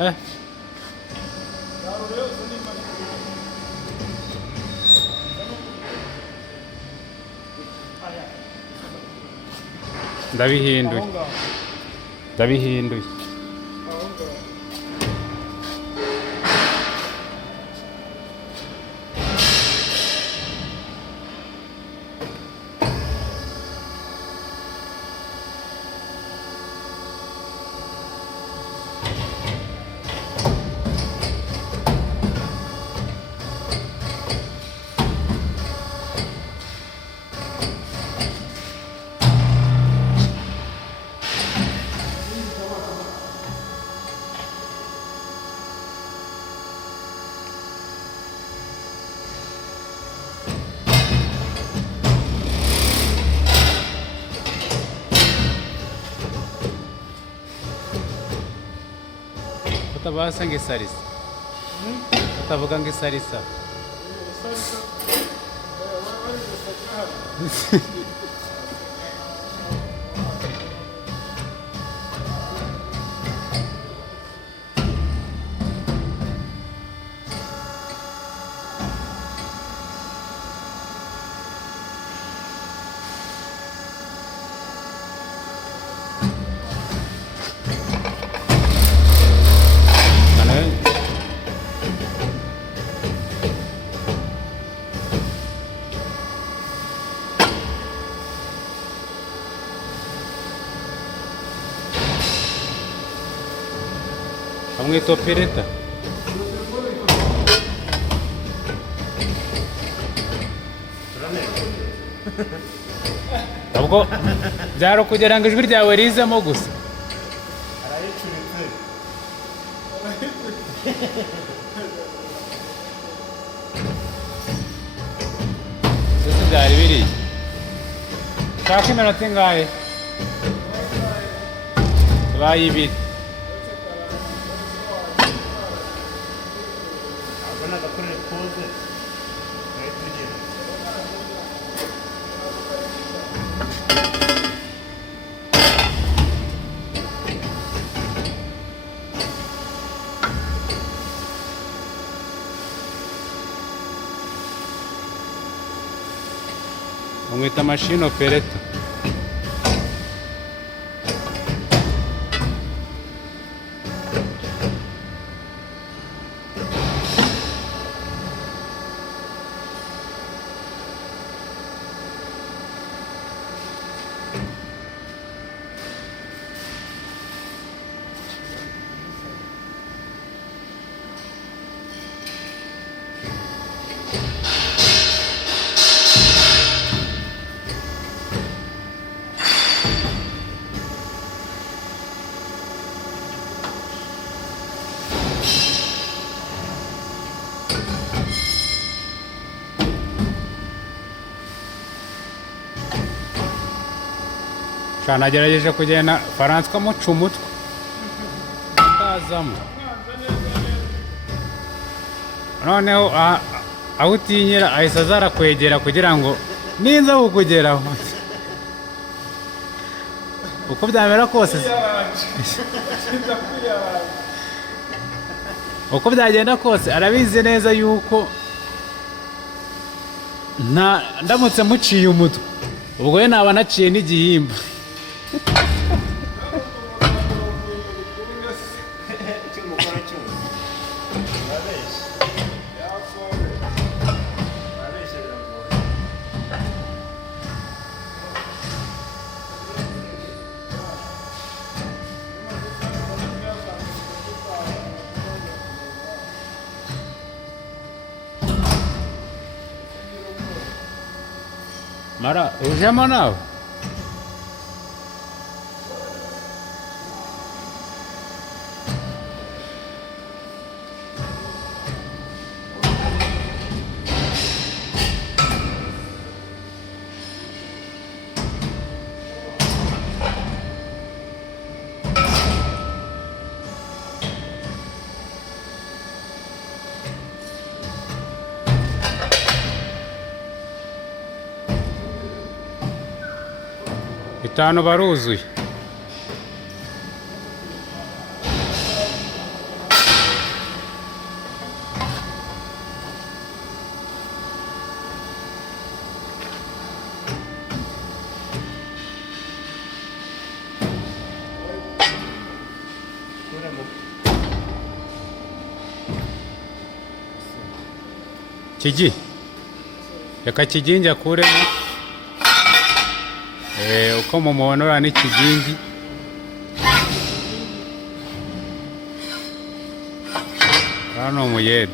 Eh, ndabihinduye ndabihinduye. Utabasa ngisarisa. Utavuga ngisarisa. Amwita opereta. Ubwo byaro kugira ngo ijwi ryawe rizemo gusa. Byose byari biri. Shaka iminota ingahe? Bayi ibiri. Amwita machine operator. Nagerageje kugenda Faranswa muca umutwe utazamo, noneho aho utinyira ahise azarakwegera kugira ngo ninza kukugeraho uko byamera kose, uko byagenda kose arabizi neza yuko ndamutse muciye umutwe ubwo we naba naciye n'igihimba. Mara, ujemo nawe? Itanu baruzuye. Kigi reka kigingi akuremo uko mumubonora ni kigingi hano umuyede